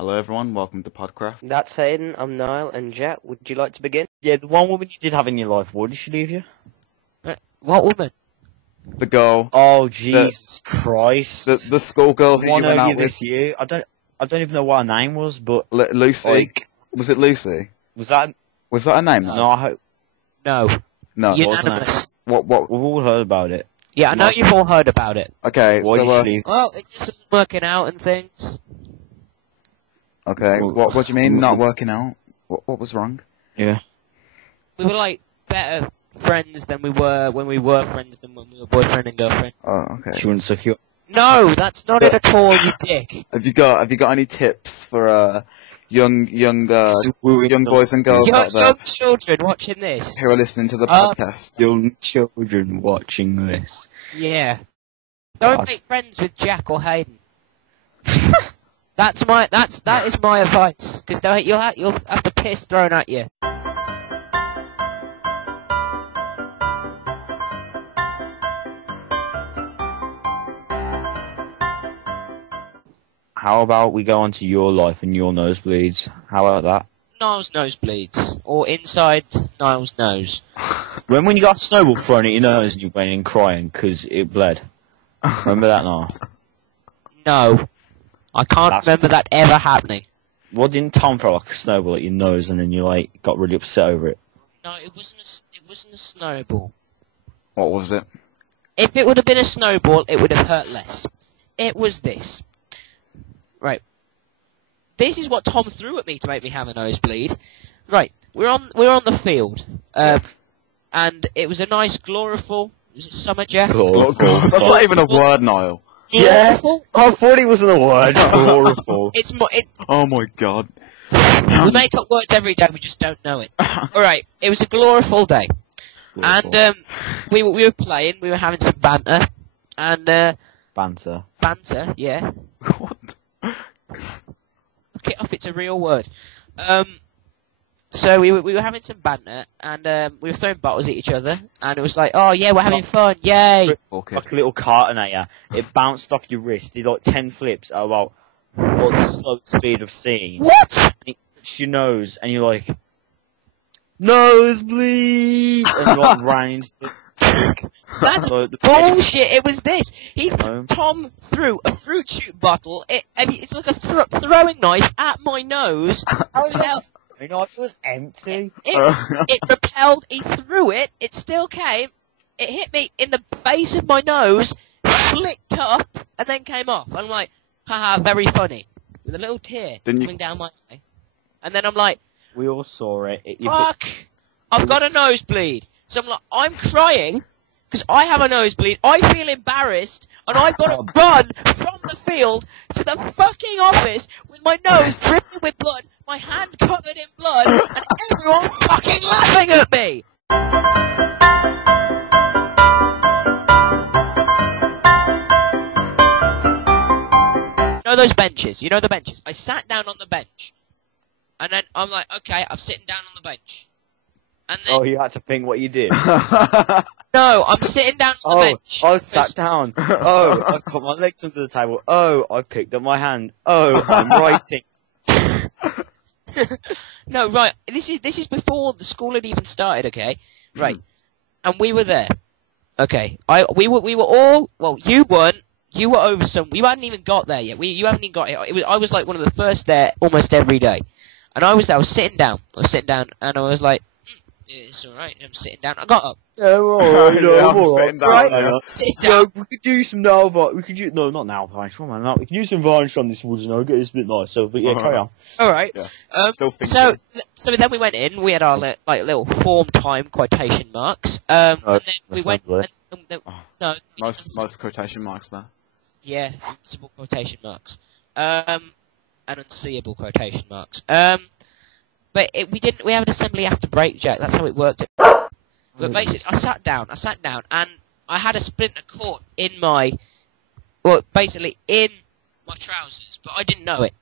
Hello everyone, welcome to PodKraft. That's Hayden, I'm Niall, and Jack, would you like to begin? Yeah, the one woman you did have in your life, why did she leave you? What woman? The girl. Oh, Jesus Christ. The schoolgirl who you one went out earlier with. this year. I don't even know what her name was, but... Lucy? Like, was it Lucy? was that her name? No, I hope... No. No. Unanimous. What? We've all heard about it. Yeah, I know you've all heard about it. Okay, Why did so, she leave? Well, it just wasn't working out and things. okay, what do you mean, not working out? What was wrong? Yeah. We were like better friends than we were when we were friends than when we were boyfriend and girlfriend. Oh, okay. She wouldn't suck you up. No, that's not it at all, you dick. Have you got any tips for, young boys and girls out there Young children watching this. who are listening to the podcast? Young children watching this. Yeah. Don't God. make friends with Jack or Hayden. That is my advice, because you'll have the piss thrown at you. How about we go on to your life and your nosebleeds? How about that? Niall's nosebleeds, or inside Niall's nose. When you got a snowball thrown at your nose and you went in crying because it bled. Remember that now? No, I can't That's- remember that ever happening. What, didn't Tom throw like a snowball at your nose and then you like got really upset over it? No, it wasn't a snowball. What was it? If it would have been a snowball, it would have hurt less. It was this. Right. This is what Tom threw at me to make me have a nosebleed. Right. We're on the field. And it was a nice gloriful. Was it summer, Jeff? That's not even a word, Niall. Yeah, Gloriful? I thought it wasn't a word. Gloriful. Oh my god. We make up words every day, we just don't know it. Alright, it was a gloriful day. And we were playing, we were having some banter. And Banter. banter, yeah. What? Look it up, it's a real word. So we were having some banter, and we were throwing bottles at each other, and it was like, oh yeah, we're having fun, yay! Okay. Like a little carton at you. It bounced off your wrist, did like 10 flips at about the slow speed of seeing. What? And it touched your nose, and you're like, nosebleed! And you like ran into the... That's the bullshit, it was this! No. Tom threw a fruit shoot bottle, it's like a throwing knife at my nose. I was out. You know, it was empty. It repelled, he threw it, it still came, it hit me in the base of my nose, flicked up, and then came off. I'm like, haha, very funny. With a little tear coming down my eye. And then I'm like, We all saw it. fuck, I've got a nosebleed. So I'm like, I'm crying, because I have a nosebleed, I feel embarrassed, and I've got to run from the field to the fucking office with my nose dripping with blood, my hand covered in blood, and everyone fucking laughing at me! You know those benches? You know the benches? I sat down on the bench, and then I'm like, okay, I'm sitting down on the bench. And then, Oh, you had to think what you did. no, I'm sitting down on the bench. I sat down. Oh, I put my legs under the table. Oh, I picked up my hand. Oh, I'm writing. No, right. This is before the school had even started. Okay, right. And we were there. Okay, we were all. Well, you weren't. You were over some. You hadn't even got there yet. You haven't even got here. I was like one of the first there almost every day, and I was there. I was sitting down, and I was like, it's all right. I'm sitting down. I got up. Yeah, alright. I'm Sitting down. We could do some nail varnish. We could use not nail varnish. What am I? We could use some varnish on this wood, you know, get this a bit nicer. But yeah, carry on. All right. Yeah. Still thinking. So then we went in. We had our like little form time quotation marks. And then we went. No. Most quotation marks there. Yeah, sensible quotation marks. And unseeable quotation marks. But we have an assembly after break, Jack. That's how it worked. But basically, I sat down, and I had a splinter caught in basically in my trousers, but I didn't know it.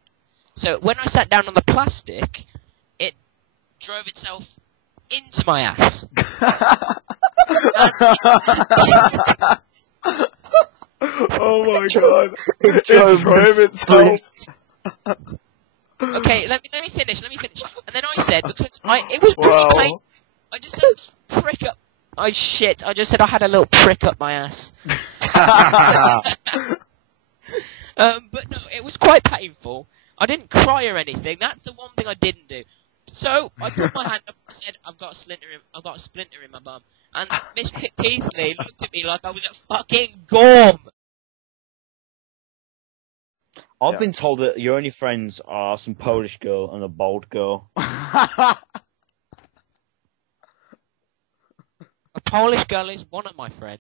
So when I sat down on the plastic, it drove itself into my ass. Oh my god. It drove itself. Okay, let me finish. And then I said, because it was pretty painful. I just had a prick up. Oh shit! I just said I had a little prick up my ass. But no, it was quite painful. I didn't cry or anything. That's the one thing I didn't do. So I put my hand up and said, I've got a splinter in my bum. And Miss Keithley looked at me like I was a fucking gorm. I've been told that your only friends are some Polish girl and a bald girl. A Polish girl is one of my friends.